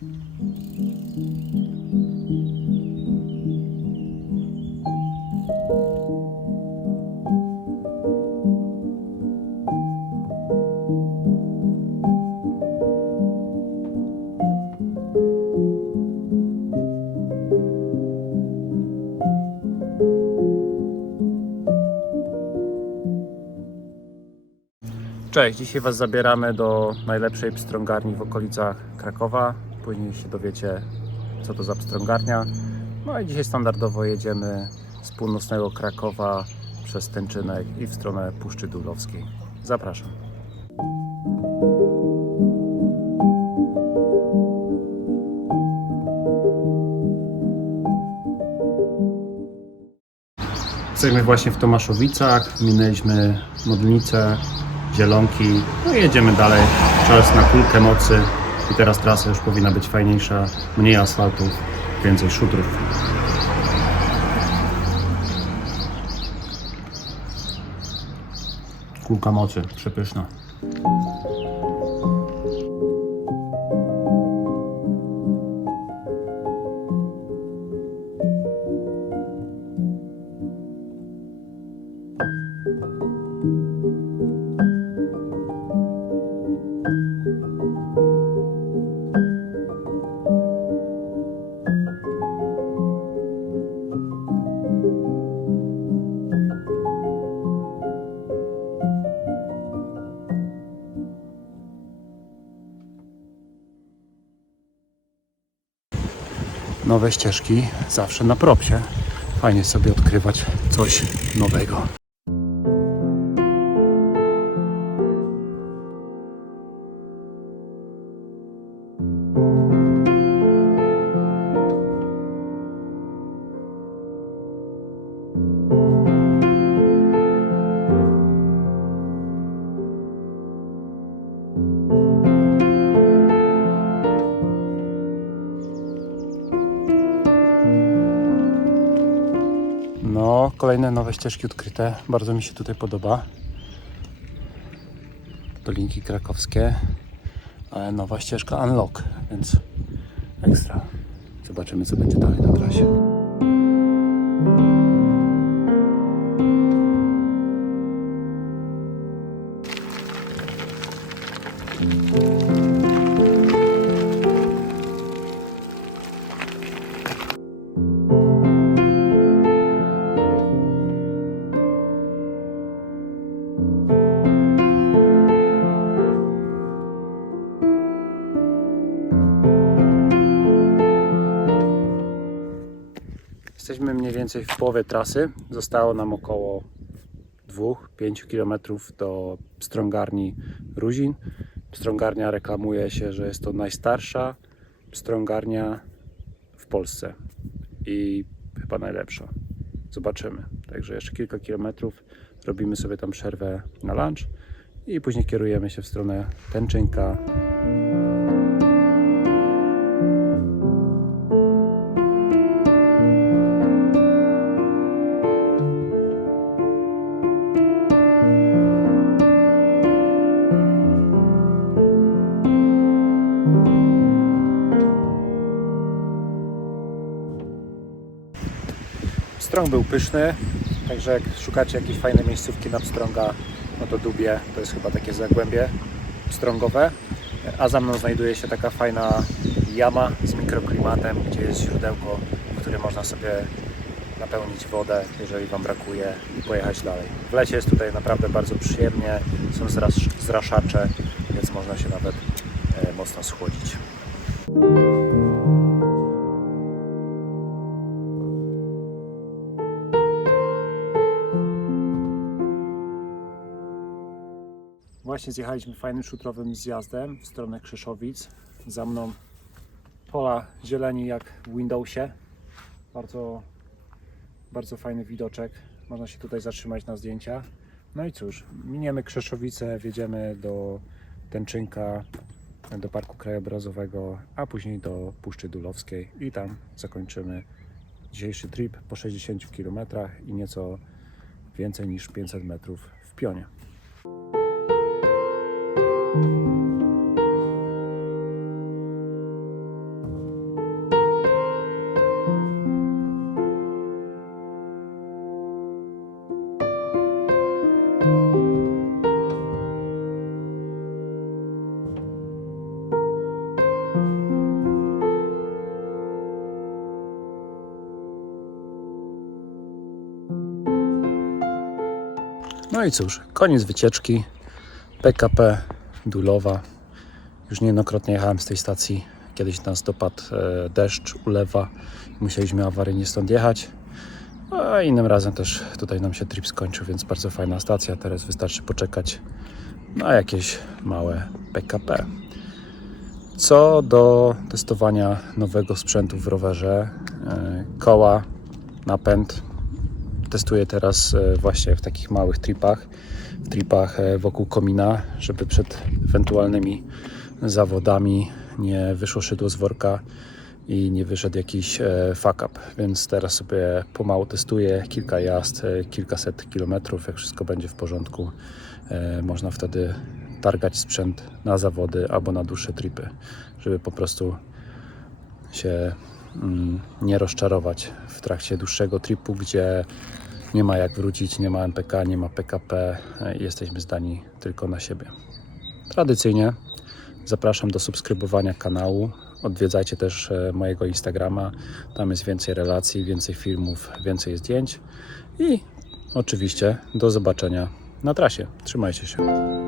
Cześć, dzisiaj Was zabieramy do najlepszej pstrągarni w okolicach Krakowa. Później się dowiecie, co to za pstrągarnia. No i dzisiaj standardowo jedziemy z północnego Krakowa przez Tęczynek i w stronę Puszczy Dulowskiej. Zapraszam. Jesteśmy właśnie w Tomaszowicach, minęliśmy Modlnicę, Zielonki, no i jedziemy dalej. Czas na kulkę mocy i teraz trasa już powinna być fajniejsza, mniej asfaltów, więcej szutrów. Kulka mocy, przepyszna. Nowe ścieżki zawsze na propsie. Fajnie sobie odkrywać coś nowego. No, kolejne nowe ścieżki odkryte. Bardzo mi się tutaj podoba. Dolinki krakowskie, nowa ścieżka Unlock, więc ekstra. Zobaczymy, co będzie dalej na trasie. Jesteśmy mniej więcej w połowie trasy. Zostało nam około 2-5 km do pstrągarni Ruzin. Pstrągarnia reklamuje się, że jest to najstarsza pstrągarnia w Polsce i chyba najlepsza. Zobaczymy. Także jeszcze kilka kilometrów. Robimy sobie tam przerwę na lunch i później kierujemy się w stronę Tęczynka, Pstrąg był pyszny, także jak szukacie jakiejś fajnej miejscówki na pstrąga, no to Dubie to jest chyba takie zagłębie pstrągowe. A za mną znajduje się taka fajna jama z mikroklimatem, gdzie jest źródełko, w którym można sobie napełnić wodę, jeżeli Wam brakuje i pojechać dalej. W lecie jest tutaj naprawdę bardzo przyjemnie, są zras- zraszacze, więc można się nawet e, mocno schłodzić. Właśnie zjechaliśmy fajnym szutrowym zjazdem w stronę Krzeszowic. Za mną pola zieleni jak w Windowsie. Bardzo, bardzo fajny widoczek. Można się tutaj zatrzymać na zdjęcia. No i cóż, miniemy Krzeszowice, wjedziemy do Tęczynka, do Parku Krajobrazowego, a później do Puszczy Dulowskiej i tam zakończymy dzisiejszy trip po 60 km i nieco więcej niż 500 metrów w pionie. No i cóż, koniec wycieczki. PKP Dulowa. Już niejednokrotnie jechałem z tej stacji. Kiedyś nas dopadł e, deszcz, ulewa. Musieliśmy awaryjnie stąd jechać. A innym razem też tutaj nam się trip skończył, więc bardzo fajna stacja. Teraz wystarczy poczekać na jakieś małe PKP. Co do testowania nowego sprzętu w rowerze, e, koła, napęd, testuję teraz e, właśnie w takich małych tripach, w tripach e, wokół komina, żeby przed ewentualnymi zawodami nie wyszło szydło z worka i nie wyszedł jakiś e, fuck up. Więc teraz sobie pomału testuję kilka jazd, kilkaset kilometrów. Jak wszystko będzie w porządku, można wtedy targać sprzęt na zawody albo na dłuższe tripy, żeby po prostu się nie rozczarować w trakcie dłuższego tripu, gdzie nie ma jak wrócić, nie ma MPK, nie ma PKP e, jesteśmy zdani tylko na siebie. Tradycyjnie zapraszam do subskrybowania kanału. Odwiedzajcie też e, mojego Instagrama. Tam jest więcej relacji, więcej filmów, więcej zdjęć. I oczywiście do zobaczenia na trasie. Trzymajcie się.